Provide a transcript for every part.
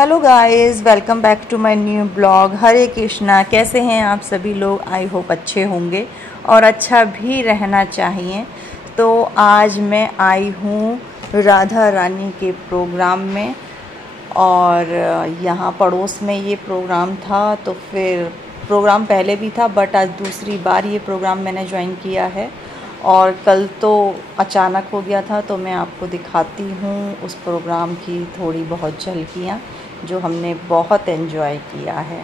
Hello guys, welcome back to my new blog. Hare Krishna. कैसे हैं आप सभी लोग? आई होप अच्छे होंगे और अच्छा भी रहना चाहिए। तो आज मैं आई हूँ राधा रानी के प्रोग्राम में और यहाँ पड़ोस में ये प्रोग्राम था। तो फिर प्रोग्राम पहले भी था बट आज दूसरी बार ये प्रोग्राम मैंने ज्वाइन किया है और कल तो अचानक हो गया था। तो मैं आपको दिखाती हूँ उस प्रोग्राम की थोड़ी बहुत झलकियाँ जो हमने बहुत एंजॉय किया है।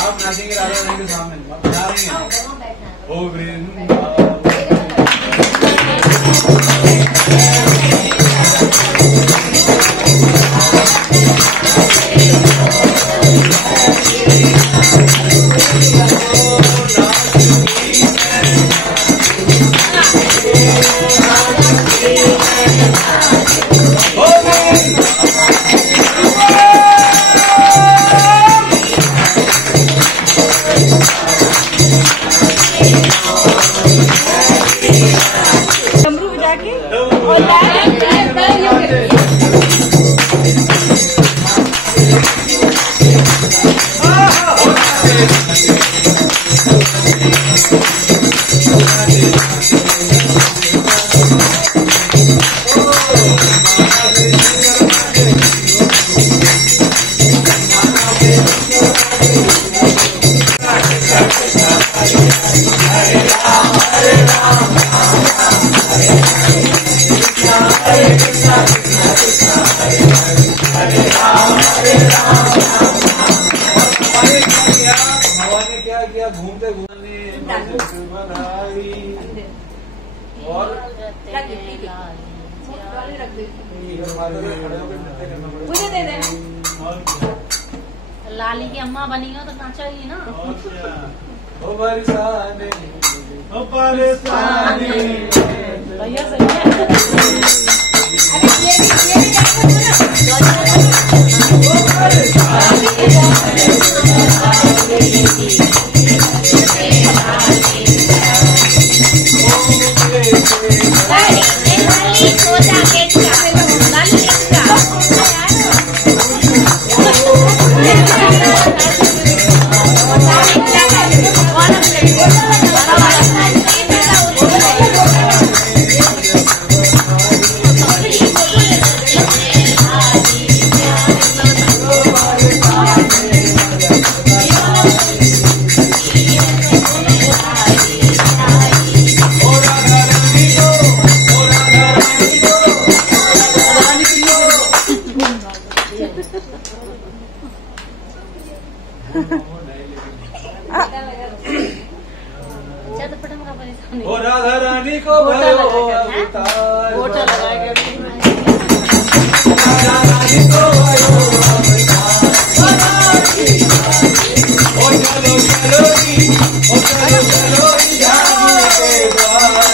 आप नाचेंगे राधा रानी के सामने बजा रही हैं ओ वृंदावन। घूमते घूमने और मुझे दे दे। लाली की अम्मा बनी हो तो नाचोगी ना। ओ परेशानी ओ परेशानी भैया सही है। अरे ये ओ राधा रानी को भयो अवतार, वोटा लगाएगा राधा रानी को भयो अवतार। ओ चलो चलो जी, ओ चलो चलो जाने के द्वार।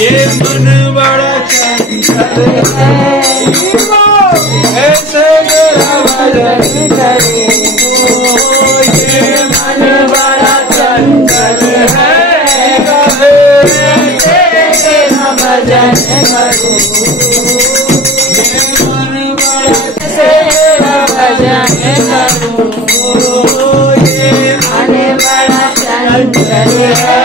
ये मन बड़ा चंचल है, ऐसे मेरा भजन करे। ये मन बड़ा चंचल है, ऐसे मेरा भजन करो। ये मन बड़ा तेरा भजन करो। ये मन बड़ा चंचल है,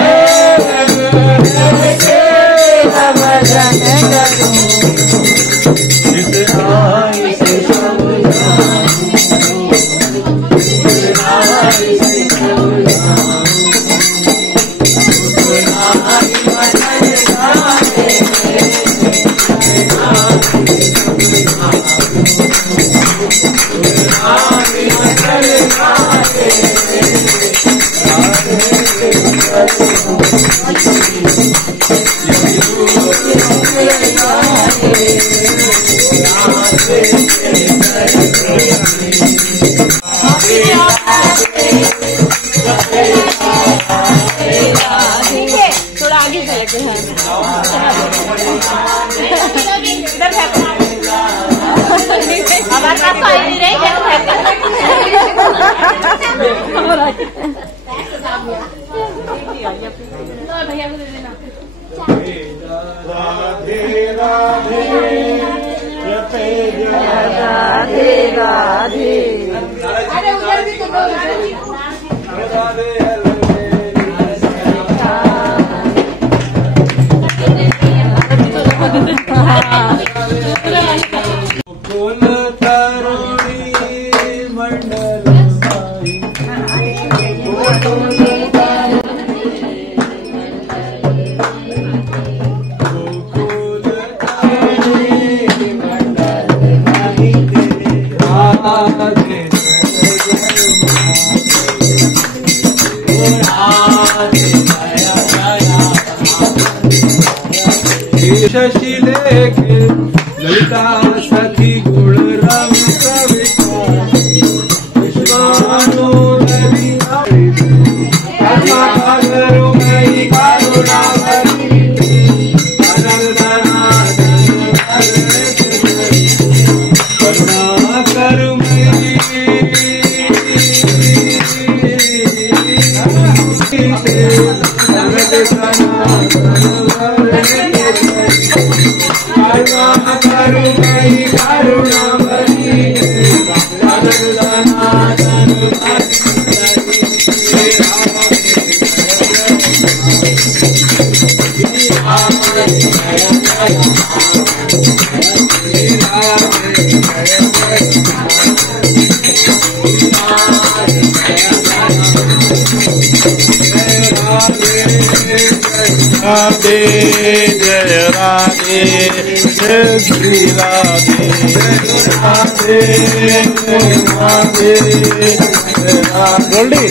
थोड़ा आगे चलते हैं। हमारे पास तो आई नहीं रही भैया को दे देना। राधे राधे राधे राधे। अरे उधर भी तो राधे कुल तरुणी मंडल शशि लेके ललिता सखी गुण रंग कविता विश्वानु करुणावरी करुणा करुमयी राधे जय राधे जय श्री राधे राधे राधे गोल्डी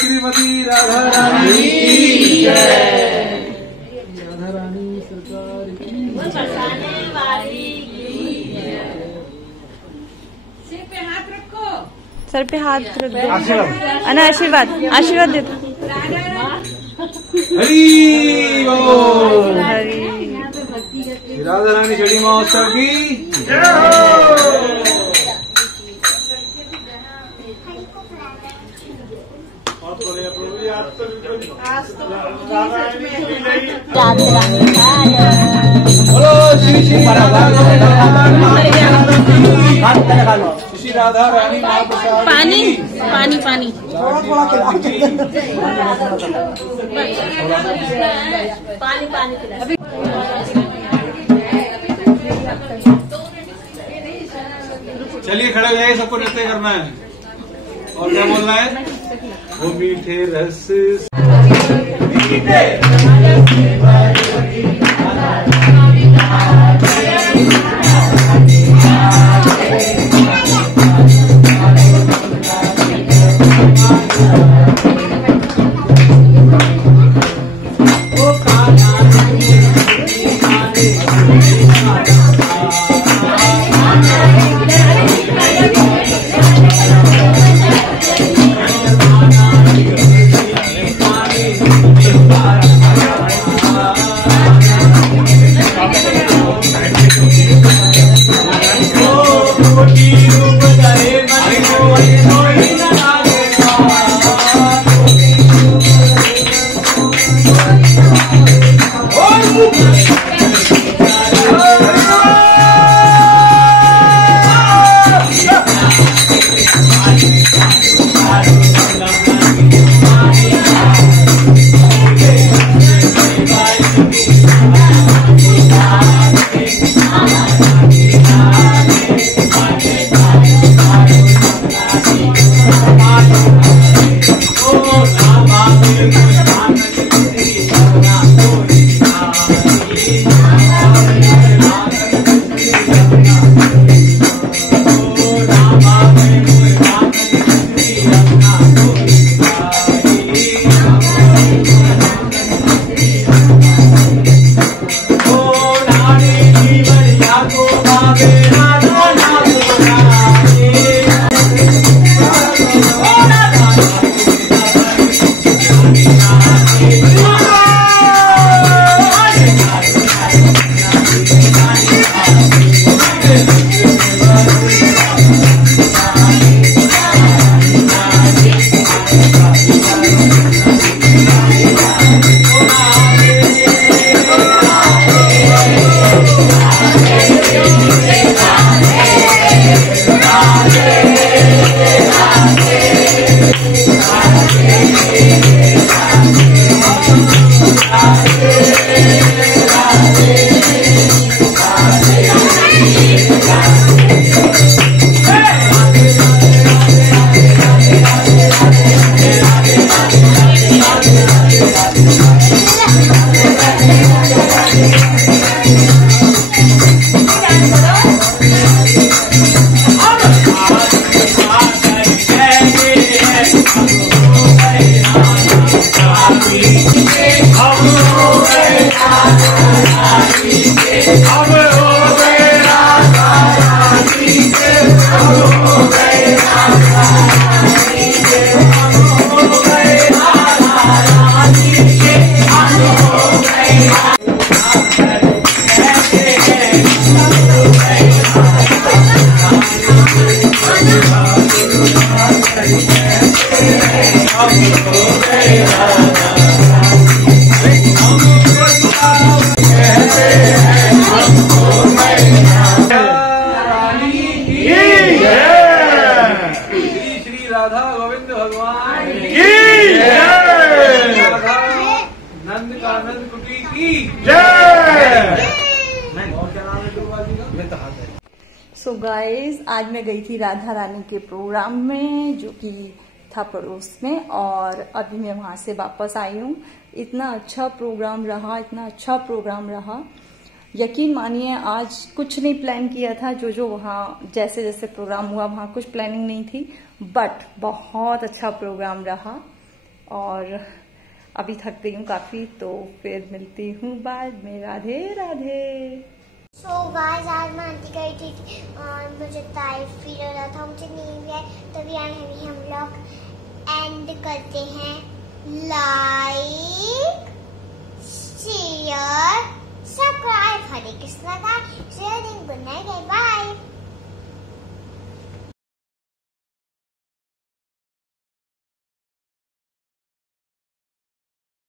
श्रीमती राधा रानी की जय। राधा रानी सरकार की सिर पे हाथ रखो। सर पे हाथ रख दो। अना आशीर्वाद आशीर्वाद दे दो। हरि बोल। हरी राधा रानी छड़ी महोत्सव की जय। बोलो श्री श्री राधा श्री राधा रानी महाप्रसाद पानी पानी पानी पानी पानी चलिए खड़े हो जाइए, सबको नृत्य करना है। और क्या बोलना है? वो मीठे रस हम हो गए राधा रानी के, हम हो गए राधा रानी के, हम हो गए राधा रानी के, हम हो गए राधा रानी के, हम हो गए श्री राधा गोविंद भगवान की राधा नंद कानंद कुटी की जय। और क्या नाम है दुर्वाजी का? मैं तो हाथ है। सो गाइज, आज मैं गई थी राधा रानी के प्रोग्राम में जो कि था पड़ोस में, और अभी मैं वहां से वापस आई हूँ। इतना अच्छा प्रोग्राम रहा, इतना अच्छा प्रोग्राम रहा, यकीन मानिए। आज कुछ नहीं प्लान किया था, जो वहाँ जैसे जैसे प्रोग्राम हुआ वहाँ कुछ प्लानिंग नहीं थी, बट बहुत अच्छा प्रोग्राम रहा। और अभी थक गई हूँ काफी, तो फिर मिलती हूँ बाद में। राधे राधे। सो गाइस, आज मैं आंटी गई थी और मुझे टाइट फील हो रहा था, मुझे नींद है, तभी आए हम लोग एंड करते हैं। Like, share, subscribe. Hare Krishna का गुड नाइट, बाय।